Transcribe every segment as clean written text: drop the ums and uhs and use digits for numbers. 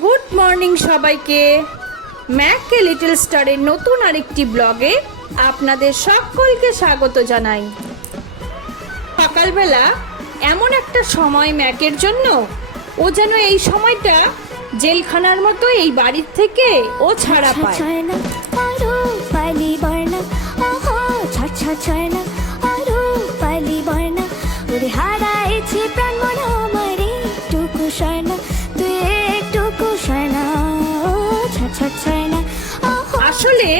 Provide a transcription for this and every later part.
Good morning সবাইকে। Mac a little স্টারের নতুন আরেকটি ব্লগে আপনাদের সকলকে স্বাগত জানাই। সকালবেলা এমন একটা সময় ম্যাকের জন্য, ও যেন এই সময়টা জেলখানার মতো এই বাড়ির থেকে ও ছাড়া পায়। আসলে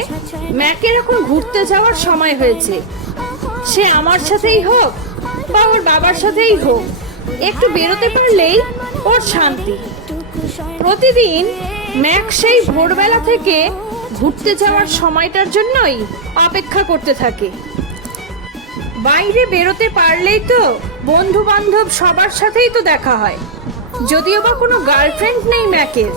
ম্যাকের এখন ঘুরতে যাওয়ার সময় হয়েছে। সে আমার সাথেই হোক বা ওর বাবার সাথেই হোক, একটু বেরোতে পারলেই ওর শান্তি। প্রতিদিন ম্যাক সেই ভোরবেলা থেকে ঘুরতে যাওয়ার সময়টার জন্যই অপেক্ষা করতে থাকে। বাইরে বেরোতে পারলেই তো বন্ধু বান্ধব সবার সাথেই তো দেখা হয়, যদিও বা কোনো গার্লফ্রেন্ড নেই ম্যাকের।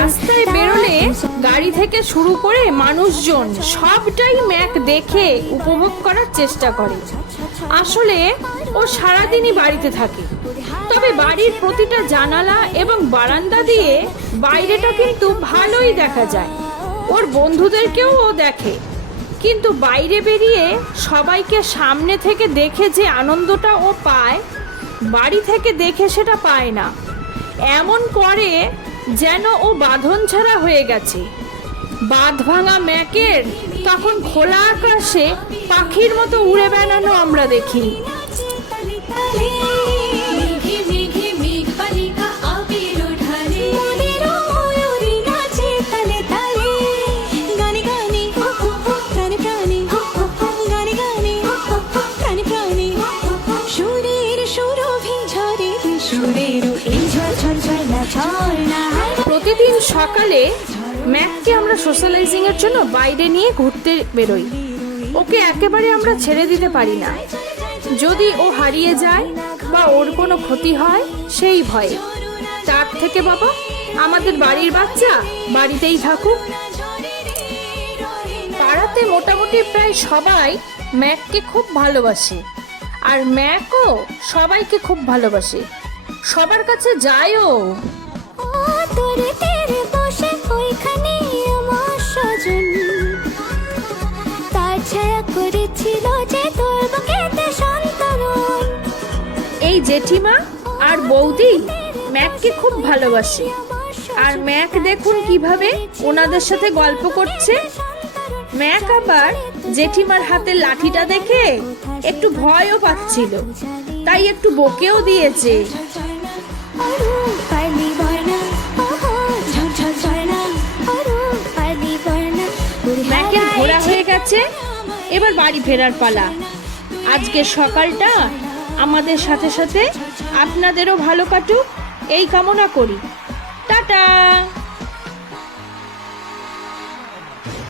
রাস্তায় বেরোলে গাড়ি থেকে শুরু করে মানুষজন সবটাই ম্যাক দেখে উপভোগ করার চেষ্টা করে। আসলে ও সারাদিনই বাড়িতে থাকে, তবে বাড়ির প্রতিটা জানালা এবং বারান্দা দিয়ে বাইরেটা কিন্তু ভালোই দেখা যায়। ওর বন্ধুদেরকেও ও দেখে, কিন্তু বাইরে বেরিয়ে সবাইকে সামনে থেকে দেখে যে আনন্দটা ও পায়, বাড়ি থেকে দেখে সেটা পায় না। এমন করে যেন ও বাঁধন ছাড়া হয়ে গেছে। বাঁধ ভাঙা ম্যাকের তখন খোলা আকাশে পাখির মতো উড়ে বেড়ানো আমরা দেখি। প্রতিদিন সকালে ম্যাককে আমরা সোশ্যালাইজিং এর জন্য বাইরে নিয়ে ঘুরতে বেরোই। ওকে একেবারে আমরা ছেড়ে দিতে পারি না, যদি ও হারিয়ে যায় বা ওর কোনো ক্ষতি হয় সেই ভয়ে। তার থেকে বাবা, আমাদের বাড়ির বাচ্চা বাড়িতেই থাকুক। পাড়াতে মোটামুটি প্রায় সবাই ম্যাককে খুব ভালোবাসে, আর ম্যাকও সবাইকে খুব ভালোবাসে, সবার কাছে যায়ও। এই জেঠিমা আর বৌদি ম্যাককে খুব ভালোবাসে, আর ম্যাক দেখুন কিভাবে ওনাদের সাথে গল্প করছে। ম্যাক আবার জেঠিমার হাতের লাঠিটা দেখে একটু ভয়ও পাচ্ছিল, তাই একটু বকেও দিয়েছে। ম্যাকের ঘোরা হয়ে গেছে, এবার বাড়ি ফেরার পালা। আজকের সকালটা আমাদের সাথে সাথে আপনাদেরও ভালো কাটুক এই কামনা করি। টাটা।